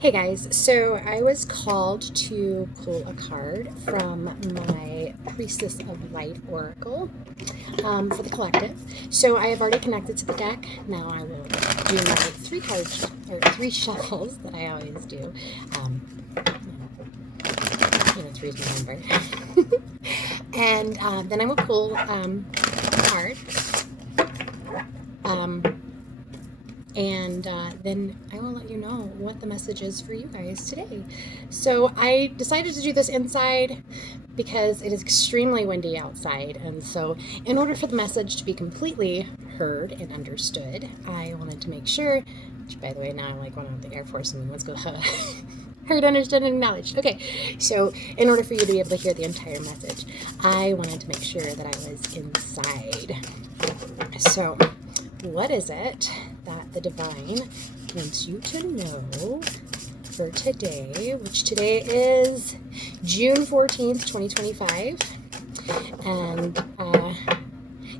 Hey guys, so I was called to pull a card from my Priestess of Light Oracle for the collective. So I have already connected to the deck. Now I will do my three cards or three shuffles that I always do. Um, Three's my number. And then I will pull a card. And then I will let you know what the message is for you guys today. So I decided to do this inside because it is extremely windy outside, and so in order for the message to be completely heard and understood, I wanted to make sure, which by the way, now I'm like one of the Air Force and let's go heard, understood, and acknowledged. Okay, so in order for you to be able to hear the entire message, I wanted to make sure that I was inside. So what is it that the divine wants you to know for today, which today is June 14th, 2025, and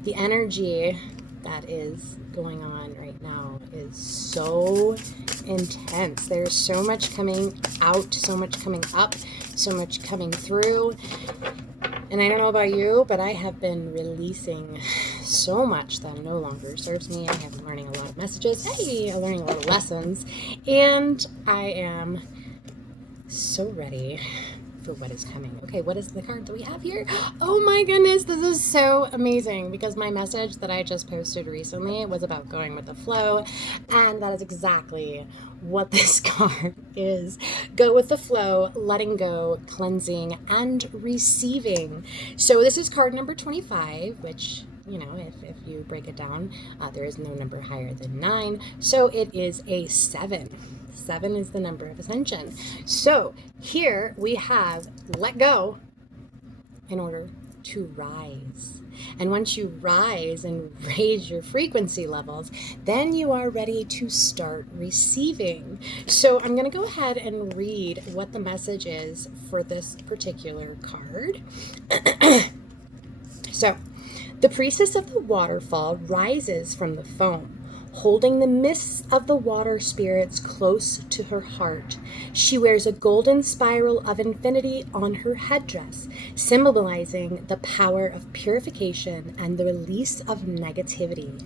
the energy that is going on right now is so intense. There's so much coming out, so much coming up, so much coming through. And I don't know about you, but I have been releasing so much that no longer serves me. I have been learning a lot of messages. Hey, I'm learning a lot of lessons. And I am so ready for what is coming. Okay, what is the card that we have here? Oh my goodness, this is so amazing because my message that I just posted recently was about going with the flow, and that is exactly what this card is. Go with the flow, letting go, cleansing, and receiving. So this is card number 25, which, you know, if you break it down, there is no number higher than 9. So it is a 7. 7 is the number of ascension. So here we have let go in order to rise. And once you rise and raise your frequency levels, then you are ready to start receiving. So I'm going to go ahead and read what the message is for this particular card. So, the priestess of the waterfall rises from the foam, holding the mists of the water spirits close to her heart. She wears a golden spiral of infinity on her headdress, symbolizing the power of purification and the release of negativity.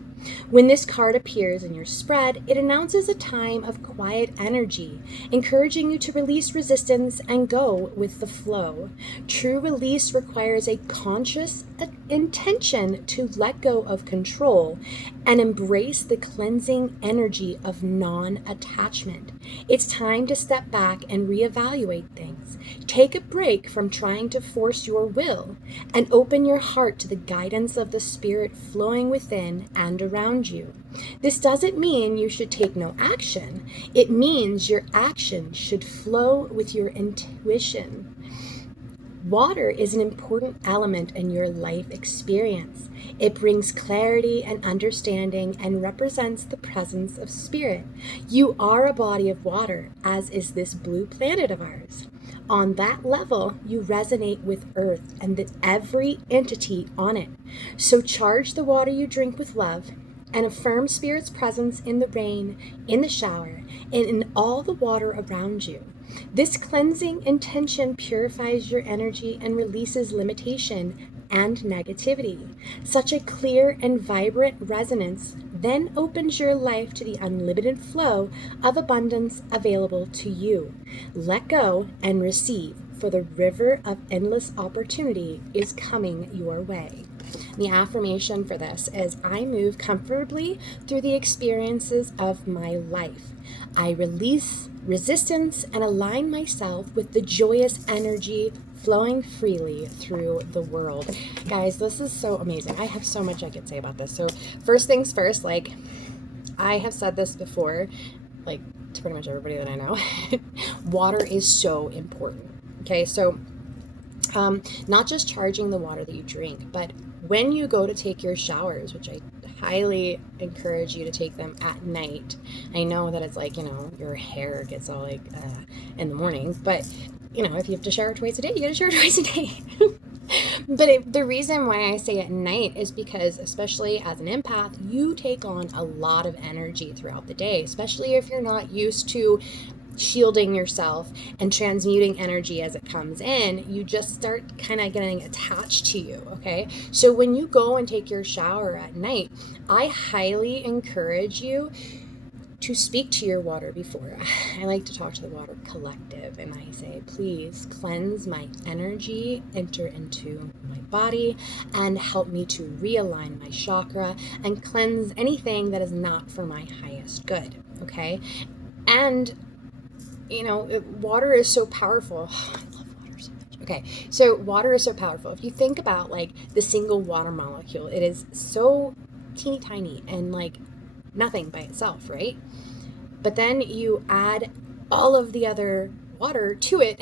When this card appears in your spread, it announces a time of quiet energy, encouraging you to release resistance and go with the flow. True release requires a conscious intention to let go of control and embrace the cleansing energy of non-attachment. It's time to step back and reevaluate things. Take a break from trying to force your will and open your heart to the guidance of the spirit flowing within and around you. This doesn't mean you should take no action. It means your action should flow with your intuition. Water is an important element in your life experience. It brings clarity and understanding and represents the presence of spirit. You are a body of water, as is this blue planet of ours. On that level, you resonate with Earth and every entity on it. So charge the water you drink with love and affirm Spirit's presence in the rain, in the shower, and in all the water around you. This cleansing intention purifies your energy and releases limitation and negativity. Such a clear and vibrant resonance then opens your life to the unlimited flow of abundance available to you. Let go and receive, for the river of endless opportunity is coming your way. The affirmation for this is, I move comfortably through the experiences of my life. I release resistance and align myself with the joyous energy flowing freely through the world. Guys, this is so amazing. I have so much I could say about this. So first things first, like I have said this before, like to pretty much everybody that I know, water is so important. Okay, so not just charging the water that you drink, but when you go to take your showers, which I highly encourage you to take them at night. I know that it's like, you know, your hair gets all like in the morning, but you know, if you have to shower twice a day, you gotta shower twice a day. But the reason why I say at night is because, especially as an empath, you take on a lot of energy throughout the day, especially if you're not used to shielding yourself and transmuting energy as it comes in, you just start kind of getting attached to you, okay? So when you go and take your shower at night, I highly encourage you to speak to your water before. I like to talk to the water collective, and I say, please cleanse my energy, enter into my body, and help me to realign my chakra and cleanse anything that is not for my highest good, okay? And water is so powerful. Oh, I love water so much. Okay, so water is so powerful. If you think about like the single water molecule, it is so teeny tiny and like nothing by itself, right? But then you add all of the other water to it,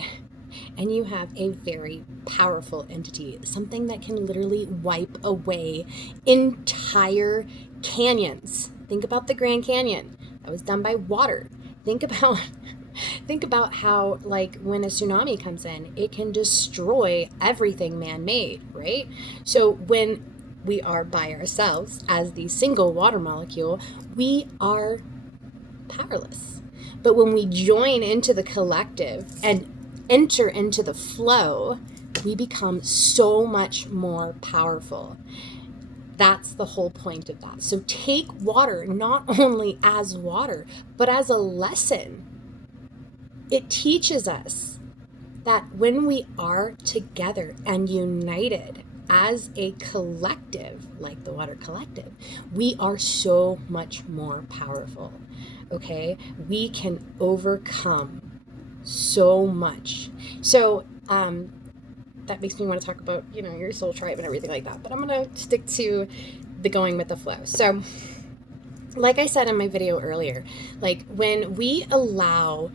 and you have a very powerful entity, something that can literally wipe away entire canyons. Think about the Grand Canyon. That was done by water. Think about how, like, when a tsunami comes in, it can destroy everything man-made, right? So when we are by ourselves as the single water molecule, we are powerless. But when we join into the collective and enter into the flow, we become so much more powerful. That's the whole point of that. So take water not only as water, but as a lesson. It teaches us that when we are together and united as a collective, like the water collective, we are so much more powerful, okay? We can overcome so much. So that makes me want to talk about, your soul tribe and everything like that, but I'm going to stick to the going with the flow. So like I said in my video earlier, like when we allow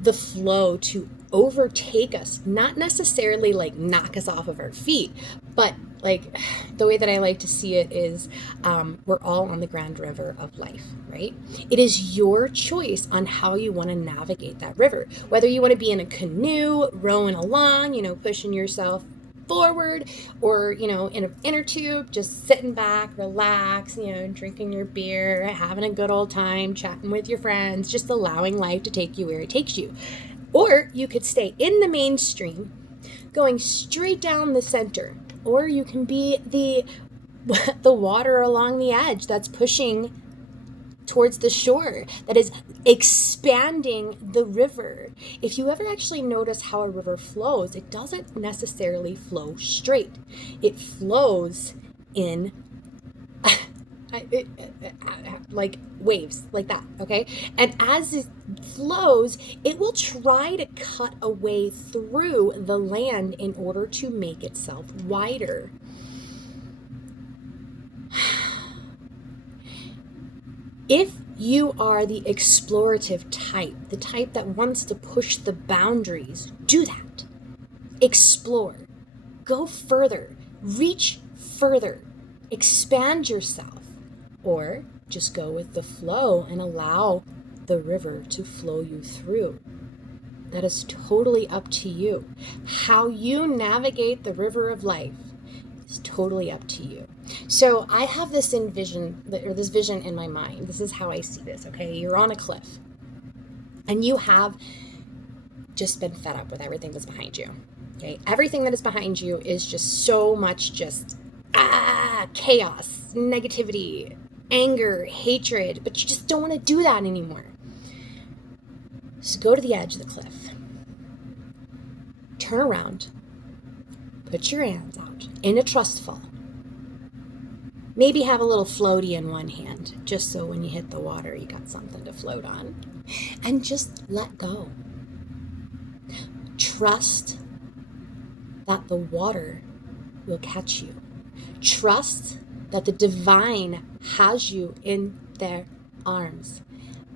the flow to overtake us, not necessarily like knock us off of our feet, but like the way that I like to see it is we're all on the grand river of life, right? It is your choice on how you want to navigate that river, whether you want to be in a canoe rowing along, pushing yourself forward, or in an inner tube, just sitting back, relax, drinking your beer, having a good old time, chatting with your friends, just allowing life to take you where it takes you. Or you could stay in the mainstream, going straight down the center, or you can be the water along the edge that's pushing towards the shore, that is expanding the river. If you ever actually notice how a river flows, it doesn't necessarily flow straight. It flows in like waves, like that, okay? And as it flows, it will try to cut a way through the land in order to make itself wider. If you are the explorative type, the type that wants to push the boundaries, do that. Explore. Go further. Reach further. Expand yourself. Or just go with the flow and allow the river to flow you through. That is totally up to you. How you navigate the river of life is totally up to you. So I have this vision in my mind. This is how I see this, okay? You're on a cliff, and you have just been fed up with everything that's behind you, okay? Everything that is behind you is just so much chaos, negativity, anger, hatred, but you just don't want to do that anymore. So go to the edge of the cliff. Turn around. Put your hands out in a trust fall. Maybe have a little floaty in one hand, just so when you hit the water, you got something to float on. And just let go. Trust that the water will catch you. Trust that the divine has you in their arms.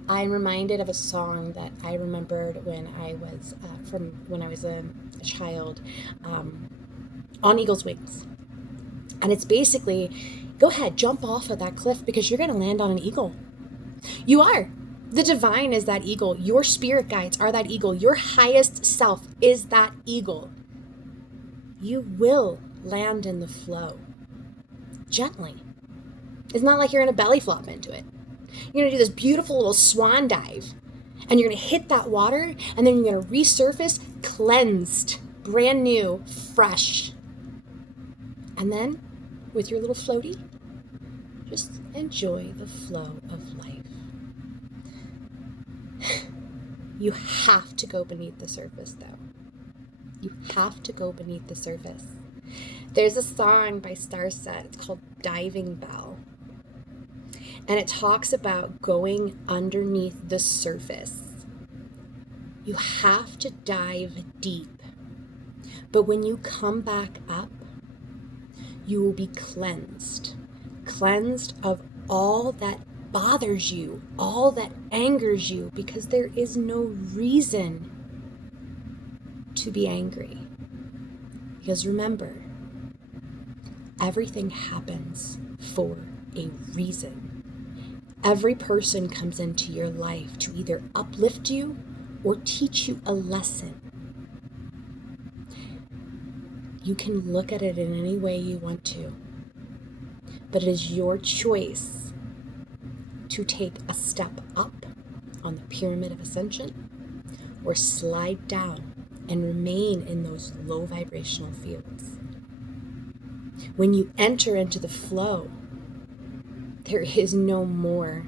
I'm reminded of a song that I remembered when I was a child, On Eagle's Wings. And it's basically, go ahead, jump off of that cliff, because you're going to land on an eagle. You are. The divine is that eagle. Your spirit guides are that eagle. Your highest self is that eagle. You will land in the flow. Gently. It's not like you're going to belly flop into it. You're going to do this beautiful little swan dive. And you're going to hit that water, and then you're going to resurface cleansed, brand new, fresh. And then with your little floaty, just enjoy the flow of life. You have to go beneath the surface, though. You have to go beneath the surface. There's a song by Starset. It's called Diving Bell. And it talks about going underneath the surface. You have to dive deep. But when you come back up, you will be cleansed. Cleansed of all that bothers you, all that angers you, because there is no reason to be angry. Because remember, everything happens for a reason. Every person comes into your life to either uplift you or teach you a lesson. You can look at it in any way you want to, but it is your choice to take a step up on the pyramid of ascension or slide down and remain in those low vibrational fields. When you enter into the flow, there is no more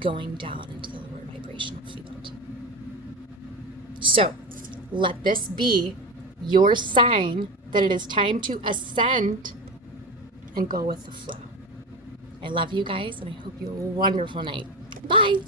going down into the lower vibrational field. So let this be your sign that it is time to ascend and go with the flow. I love you guys, and I hope you have a wonderful night. Bye.